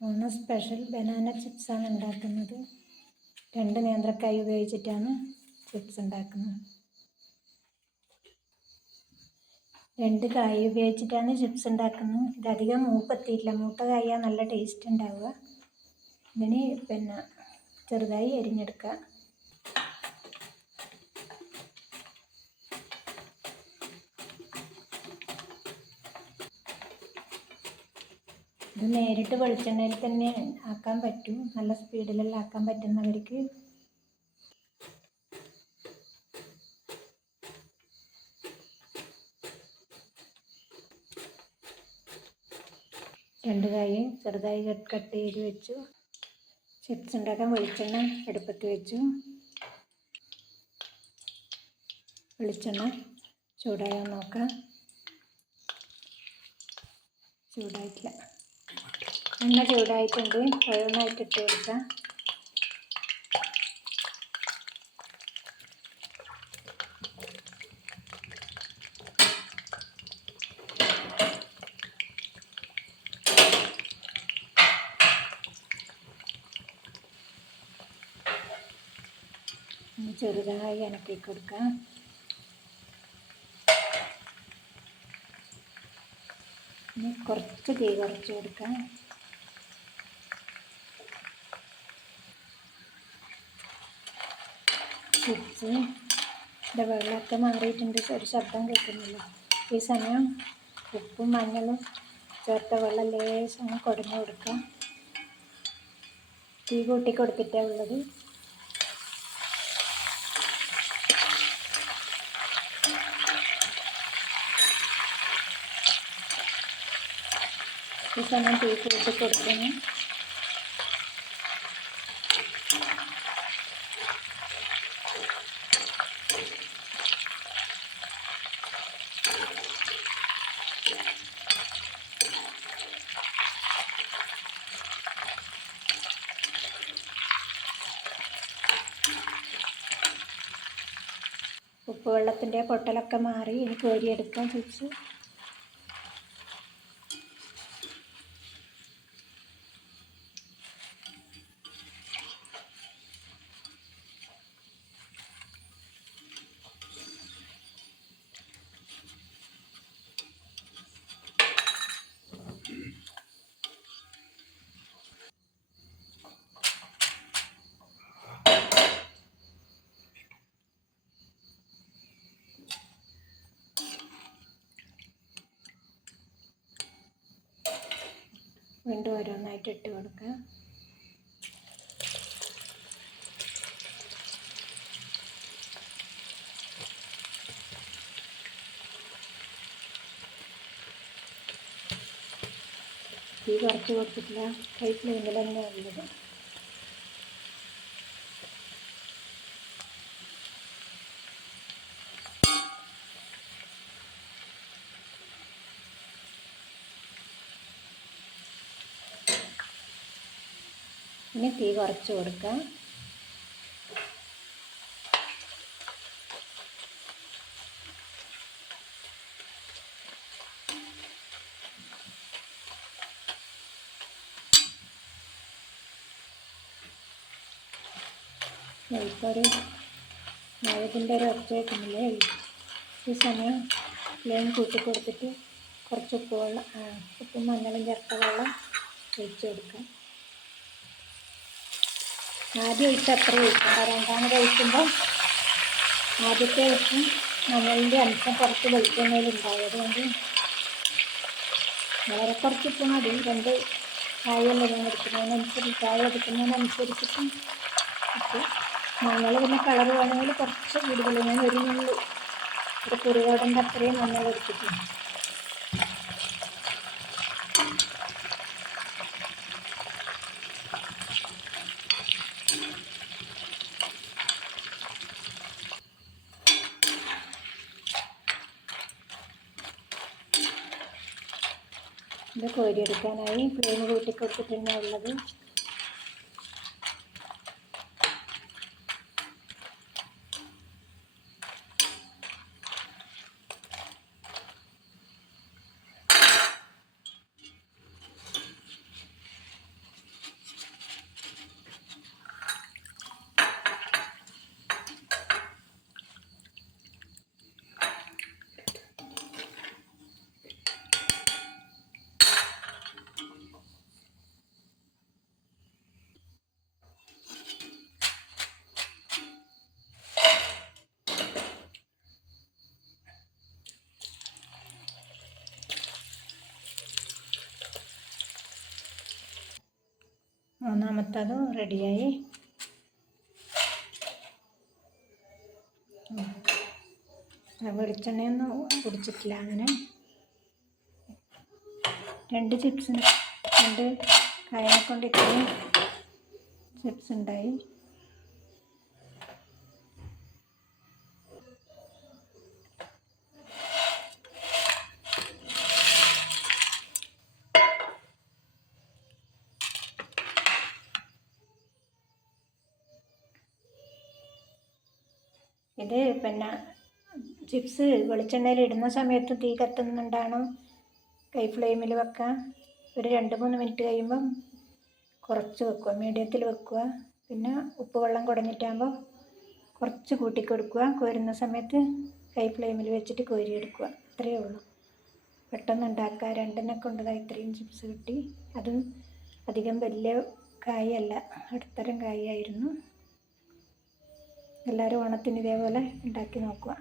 Onam special banana ചിപ്സാണ് ഉണ്ടാക്കുന്നത്. രണ്ട് നേന്ത്രക്കായി ഉപയോഗിച്ചിട്ടാണ് ചിപ്സ് ഉണ്ടാക്കുന്നത്. രണ്ട് കായ ഉപയോഗിച്ചിട്ടാണ് ചിപ്സ് ഉണ്ടാക്കുന്നത്. ഇതധികം മൂപ്പത്തിയില്ല മൂത്ത കായ നല്ല ടേസ്റ്റ് ഉണ്ടാവുക. ഇതിന് പിന്നെ ചെറുതായി അരിഞ്ഞെടുക്കുക. ഇത് നേരിട്ട് വെളിച്ചെണ്ണയിൽ തന്നെ ആക്കാൻ പറ്റും. നല്ല സ്പീഡിലെല്ലാം ആക്കാൻ പറ്റുന്നവർക്ക്. രണ്ട് കായ് ചെറുതായി കട്ട് ചെയ്ത് വെച്ചു. ചിപ്സ് ഉണ്ടാക്കാൻ വെളിച്ചെണ്ണ അടുപ്പത്ത് വെച്ചു. വെളിച്ചെണ്ണ ചൂടാകാൻ നോക്കാം. ചൂടായിട്ടില്ല. എണ്ണ ചൂടായിട്ടുണ്ട്. ഓരോന്നായിട്ട് ഇട്ട് കൊടുക്കാം. ചെറുതായി ഇണക്കി കൊടുക്കാം. ഇനി കുറച്ച് തീ കുറച്ച് കൊടുക്കാം. ചിപ്സ് ഇതിന്റെ വെള്ളമൊക്കെ മാറിയിട്ടുണ്ട്. ഒരു ശബ്ദം കേൾക്കുന്നില്ല. ഈ സമയം ഉപ്പും മഞ്ഞളും ചേർത്ത വെള്ളം ലേശം കുടഞ്ഞു കൊടുക്കാം. തീ കൂട്ടി കൊടുത്തിട്ടേ ഉള്ളത് ഈ സമയം തീ കൂട്ടി കൊടുക്കണം ഉപ്പ് വെള്ളത്തിന്റെ പൊട്ടലൊക്കെ മാറി ഇനി കോരിയെടുക്കാം ചിപ്സ് വീണ്ടും ഓരോന്നായിട്ട് ഇട്ട് കൊടുക്കുക. തീ കുറച്ച് കൊടുത്തിട്ടില്ല. കൈ ഫ്ലെയിമിൽ തന്നെ ഉള്ളത്. ഇനി തീ കുറച്ച് കൊടുക്കാം. ഇപ്പോൾ ഒരു മഴത്തിന്റെ ഒരു ഒച്ച വെക്കുന്നില്ലേ ഈ സമയം ഫ്ലെയിം കൂട്ടി കൊടുത്തിട്ട് കുറച്ച് ഉപ്പ് വെള്ളം ഉപ്പും മഞ്ഞളും ചേർത്ത വെള്ളം ഒഴിച്ച് കൊടുക്കാം. ആദ്യം ഒഴിച്ച് അത്ര ഒഴിക്കണ്ട രണ്ടാമത് ഒഴിക്കുമ്പോൾ ആദ്യത്തെ ദിവസം മഞ്ഞളിന്റെ അംശം കുറച്ച് വെളിച്ചെണ്ണയിൽ ഉണ്ടാവും അതുകൊണ്ട് വളരെ കുറച്ച് ഉപ്പ് മതി. രണ്ട് ഞാൻ എടുക്കുന്നതിനനുസരിച്ച് കായ എടുക്കുന്നതിനനുസരിച്ചിട്ടും ഇപ്പം മഞ്ഞൾ പിന്നെ കളർ വേണമെങ്കിൽ കുറച്ച് കൂടുതൽ ഞാൻ ഒരു നുള്ളു. ഒരു കുറുവാടന്റെ അത്രയും മഞ്ഞൾ എടുത്തിട്ടുണ്ട്. ഇത് കോരിയെടുക്കാനായി ഫ്ലെയിം കൂട്ടി കൊടുത്തിട്ട് തന്നെ ഉള്ളത്. മൂന്നാമത്തതും റെഡിയായി വെളിച്ചെണ്ണയൊന്നും കുടിച്ചിട്ടില്ല അങ്ങനെ. രണ്ട് ചിപ്സിന് രണ്ട് കായനെ കൊണ്ട് ഇത്രയും ചിപ്സ് ഉണ്ടായി. ഇത് പിന്നെ ചിപ്സ് വെളിച്ചെണ്ണയിൽ ഇടുന്ന സമയത്ത് തീ കത്തുന്നുണ്ടാണോ? കൈ ഫ്ലെയിമിൽ വെക്കുക. ഒരു രണ്ട് മൂന്ന് മിനിറ്റ് കഴിയുമ്പം കുറച്ച് വെക്കുക. മീഡിയത്തിൽ വെക്കുക. പിന്നെ ഉപ്പ് വെള്ളം കുടഞ്ഞിട്ടാകുമ്പോൾ കുറച്ച് കൂട്ടി കൊടുക്കുക. കോരുന്ന സമയത്ത് കൈ ഫ്ലെയിമിൽ വെച്ചിട്ട് കോരിയെടുക്കുക അത്രയേ ഉള്ളൂ. പെട്ടെന്ന് ഉണ്ടാക്കുക. രണ്ടെണ്ണ കൊണ്ടതായി ഇത്രയും ചിപ്സ് കിട്ടി. അതും അധികം വലിയ കായല്ല അടുത്തരം കായായിരുന്നു എല്ലാവരും ഓണത്തിന് ഇതേപോലെ ഉണ്ടാക്കി നോക്കുക.